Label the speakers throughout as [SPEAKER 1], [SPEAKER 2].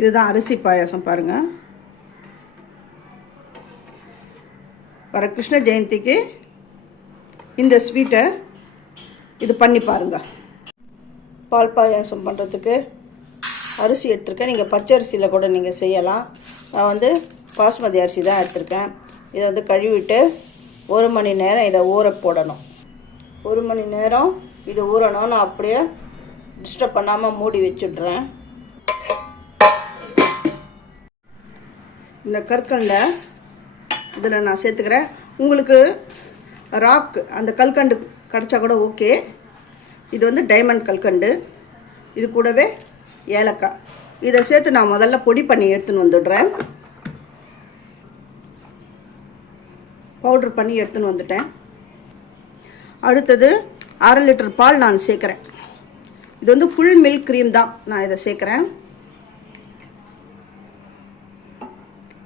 [SPEAKER 1] இதுதான் அரிசி பாயாசம் பாருங்கள் வர கிருஷ்ண ஜெயந்திக்கு இந்த ஸ்வீட்டை இது பண்ணி பாருங்க. பால் பாயாசம் பண்ணுறதுக்கு அரிசி எடுத்திருக்கேன். நீங்கள் பச்சை அரிசியில் கூட நீங்கள் செய்யலாம். நான் வந்து பாஸ்மதி அரிசி தான் எடுத்திருக்கேன். இதை வந்து கழுவிட்டு ஒரு மணி நேரம் இதை ஊற போடணும். ஒரு மணி நேரம் இது ஊறணும். நான் அப்படியே டிஸ்டர்ப் பண்ணாமல் மூடி வச்சுடுறேன். இந்த கற்கண்டை இதில் நான் சேர்த்துக்கிறேன். உங்களுக்கு ராக் அந்த கல்கண்டு கிடச்சா கூட ஓகே இது வந்து டைமண்ட் கல்கண்டு. இது கூடவே ஏலக்காய். இதை சேர்த்து நான் முதல்ல பொடி பண்ணி எடுத்துன்னு வந்துடுறேன். பவுட்ரு பண்ணி எடுத்துன்னு வந்துட்டேன். அடுத்தது அரை லிட்டர் பால் நான் சேர்க்குறேன். இது வந்து ஃபுல் மில்க் க்ரீம் தான். நான் இதை சேர்க்குறேன்.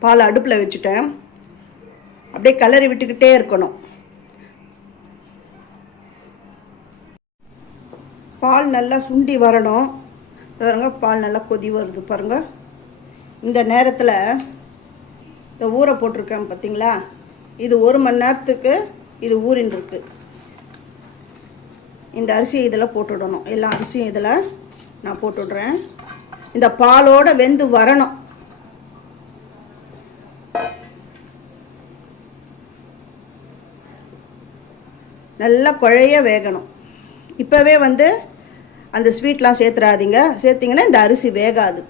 [SPEAKER 1] பால் அடுப்பில் வச்சுட்டேன். அப்படியே கலரி விட்டுக்கிட்டே இருக்கணும். பால் நல்லா சுண்டி வரணும். பாருங்க பால் நல்லா கொதி வருது பாருங்க. இந்த நேரத்தில் இந்த ஊற போட்டிருக்கேன் பார்த்தீங்களா இது ஒரு மணி நேரத்துக்கு இது ஊரின்ருக்கு இந்த அரிசியை இதில் போட்டுடணும். எல்லா அரிசியும் இதில் நான் போட்டுடுறேன். இந்த பாலோட வெந்து வரணும். நல்லா குழைய வேகணும். இப்போவே வந்து அந்த ஸ்வீட்லாம் சேர்த்துறாதீங்க. சேர்த்திங்கன்னா இந்த அரிசி வேகாது.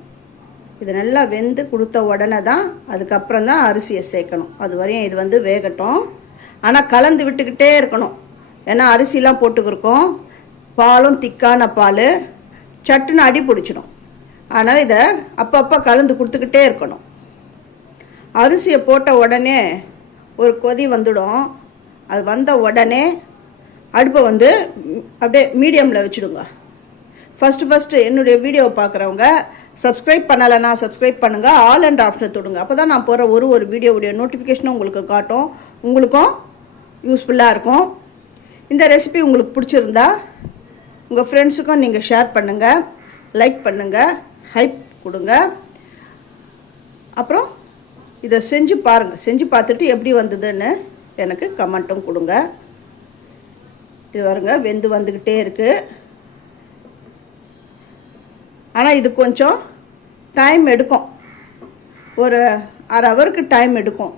[SPEAKER 1] இது நல்லா வெந்து கொடுத்த உடனே தான் அதுக்கப்புறம் தான் அரிசியை சேர்க்கணும். அது வரையும் இது வந்து வேகட்டும். ஆனால் கலந்து விட்டுக்கிட்டே இருக்கணும். ஏன்னா அரிசிலாம் போட்டுக்கிருக்கோம். பாலும் திக்கான பால். சட்டுன்னு அடி பிடிச்சிடும். அதனால் இதை அப்பப்போ கலந்து கொடுத்துக்கிட்டே இருக்கணும். அரிசியை போட்ட உடனே ஒரு கொதி வந்துடும். அது வந்த உடனே அடுப்பை வந்து அப்படியே மீடியமில் வச்சுடுங்க. ஃபஸ்ட்டு ஃபஸ்ட்டு என்னுடைய வீடியோவை பார்க்குறவங்க சப்ஸ்கிரைப் பண்ணலைன்னா சப்ஸ்கிரைப் பண்ணுங்கள் ஆல் அண்ட் ஆப்ஷனை தொடுங்க. அப்போ தான் நான் போகிற ஒரு ஒரு வீடியோவுடைய நோட்டிஃபிகேஷனும் உங்களுக்கு காட்டும். உங்களுக்கும் யூஸ்ஃபுல்லாக இருக்கும். இந்த ரெசிபி உங்களுக்கு பிடிச்சிருந்தா உங்கள் ஃப்ரெண்ட்ஸுக்கும் நீங்கள் ஷேர் பண்ணுங்கள் லைக் பண்ணுங்கள் ஹைப் கொடுங்க. அப்புறம் இதை செஞ்சு பாருங்கள் செஞ்சு பார்த்துட்டு எப்படி வந்ததுன்னு எனக்கு கமெண்ட்டும் கொடுங்க. இது பாருங்க வெந்து வந்துக்கிட்டே இருக்குது ஆனால் இது கொஞ்சம் டைம் எடுக்கும். ஒரு அரை ஹவருக்கு டைம் எடுக்கும்.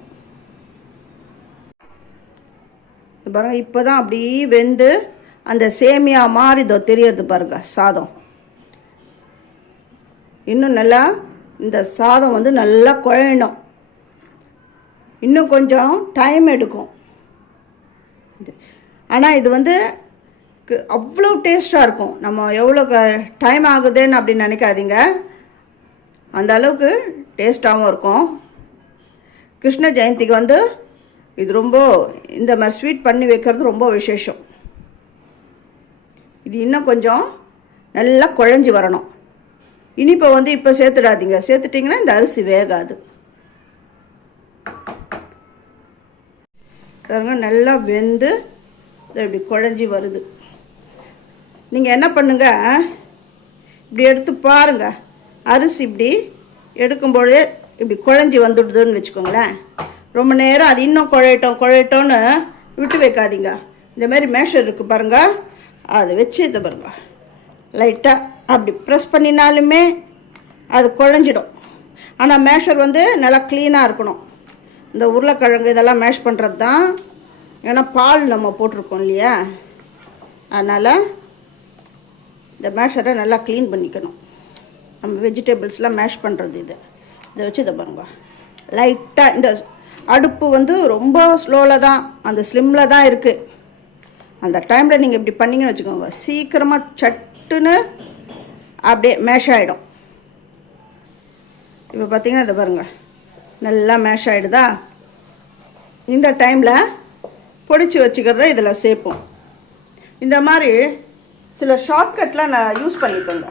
[SPEAKER 1] பாருங்க இப்போ தான் அப்படியே வெந்து அந்த சேமியா மாதிரி இதோ தெரியறது பாருங்க சாதம். இன்னும் நல்லா இந்த சாதம் வந்து நல்லா குழையணும். இன்னும் கொஞ்சம் டைம் எடுக்கும். ஆனால் இது வந்து அவ்வளோ டேஸ்ட்டாக இருக்கும். நம்ம எவ்வளோ டைம் ஆகுதுன்னு அப்படின்னு நினைக்காதீங்க. அந்த அளவுக்கு டேஸ்ட்டாகவும் இருக்கும். கிருஷ்ண ஜெயந்திக்கு வந்து இது ரொம்ப இந்த மாதிரி ஸ்வீட் பண்ணி வைக்கிறது ரொம்ப விசேஷம். இது இன்னும் கொஞ்சம் நல்லா குழஞ்சி வரணும். இனிப்பை வந்து இப்போ சேர்த்துடாதீங்க. சேர்த்துட்டிங்கன்னா இந்த அரிசி வேகாது. பாருங்க நல்லா வெந்து இப்படி குழஞ்சி வருது. நீங்கள் என்ன பண்ணுங்க? இப்படி எடுத்து பாருங்க. அரிசி இப்படி எடுக்கும்பொழுதே இப்படி குழஞ்சி வந்துடுதுன்னு வச்சுக்கோங்களேன். ரொம்ப நேரம் அது இன்னும் குழையட்டும் குழையட்டோன்னு விட்டு வைக்காதீங்க. இந்த மாதிரி மேஷர் இருக்குது பாருங்க. அதை வச்சு இதை பாருங்க. லைட்டாக அப்படி ப்ரெஸ் பண்ணினாலுமே அது குழஞ்சிடும். ஆனால் மேஷர் வந்து நல்லா க்ளீனாக இருக்கணும். இந்த உருளைக்கிழங்கு இதெல்லாம் மேஷ் பண்ணுறது தான் ஏன்னா பால் நம்ம போட்டிருக்கோம் இல்லையா? அதனால் இந்த மேஷரை நல்லா க்ளீன் பண்ணிக்கணும். நம்ம வெஜிடபிள்ஸ்லாம் மேஷ் பண்ணுறது இது. இதை வச்சு இதை பாருங்க. லைட்டாக இந்த அடுப்பு வந்து ரொம்ப ஸ்லோவில் தான் அந்த ஸ்லிம்மில் தான் இருக்குது அந்த டைமில் நீங்கள் இப்படி பண்ணிங்கன்னு வச்சுக்கோங்க. சீக்கிரமாக சட்டுன்னு அப்படியே மேஷ் ஆகிடும் இப்போ பார்த்தீங்கன்னா இதை பாருங்க. நல்லா மேஷ் ஆகிடுதா இந்த டைமில் பொடிச்சு வச்சுக்கிறத இதில் சேர்ப்போம். இந்த மாதிரி சில ஷார்ட்கட்லாம் நான் யூஸ் பண்ணிக்கோங்க.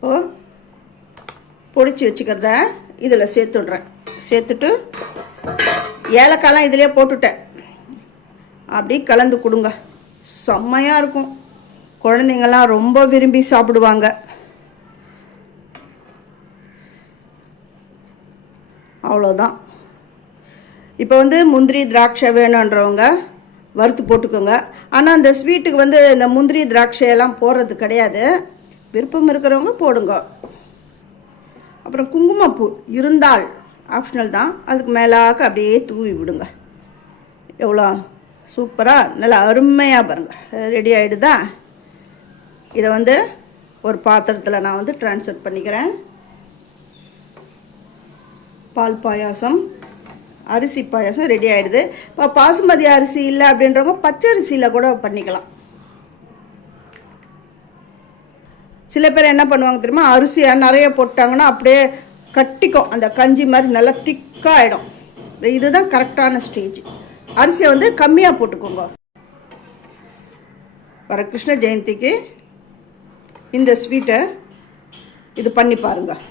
[SPEAKER 1] ஓ பொடிச்சு வச்சுக்கிறத இதில் சேர்த்துடுறேன். சேர்த்துட்டு ஏலக்காயெலாம் இதிலே போட்டுட்டேன். அப்படி கலந்து கொடுங்க. செம்மையாக இருக்கும். குழந்தைங்கள்லாம் ரொம்ப விரும்பி சாப்பிடுவாங்க. அவ்வளோதான் இப்போ வந்து முந்திரி திராட்சை வேணுன்றவங்க வறுத்து போட்டுக்கோங்க. ஆனால் அந்த ஸ்வீட்டுக்கு வந்து இந்த முந்திரி திராட்சை எல்லாம் போடுறது கிடையாது. விருப்பம் இருக்கிறவங்க போடுங்க. அப்புறம் குங்குமப்பூ இருந்தால் ஆப்ஷனல் தான். அதுக்கு மேலாக்க அப்படியே தூவி விடுங்க. எவ்வளோ சூப்பராக நல்லா அருமையாக பாருங்கள் ரெடி ஆகிடுதா இதை வந்து ஒரு பாத்திரத்தில் நான் வந்து டிரான்ஸ்ஃபர் பண்ணிக்கிறேன். பால் பாயாசம். அரிசி பாயாசம் ரெடி ஆகிடுது இப்போ பாசுமதி அரிசி இல்லை அப்படின்றவங்க பச்சை அரிசியில் கூட பண்ணிக்கலாம். சில பேர் என்ன பண்ணுவாங்க தெரியுமா? அரிசியை நிறைய போட்டாங்கன்னா அப்படியே கட்டிக்கும். அந்த கஞ்சி மாதிரி நல்லா திக்காக ஆகிடும் இதுதான் கரெக்டான ஸ்டேஜ் அரிசியை வந்து கம்மியாக போட்டுக்கோங்க. வர கிருஷ்ண ஜெயந்திக்கு இந்த ஸ்வீட்டை இது பண்ணி பாருங்கள்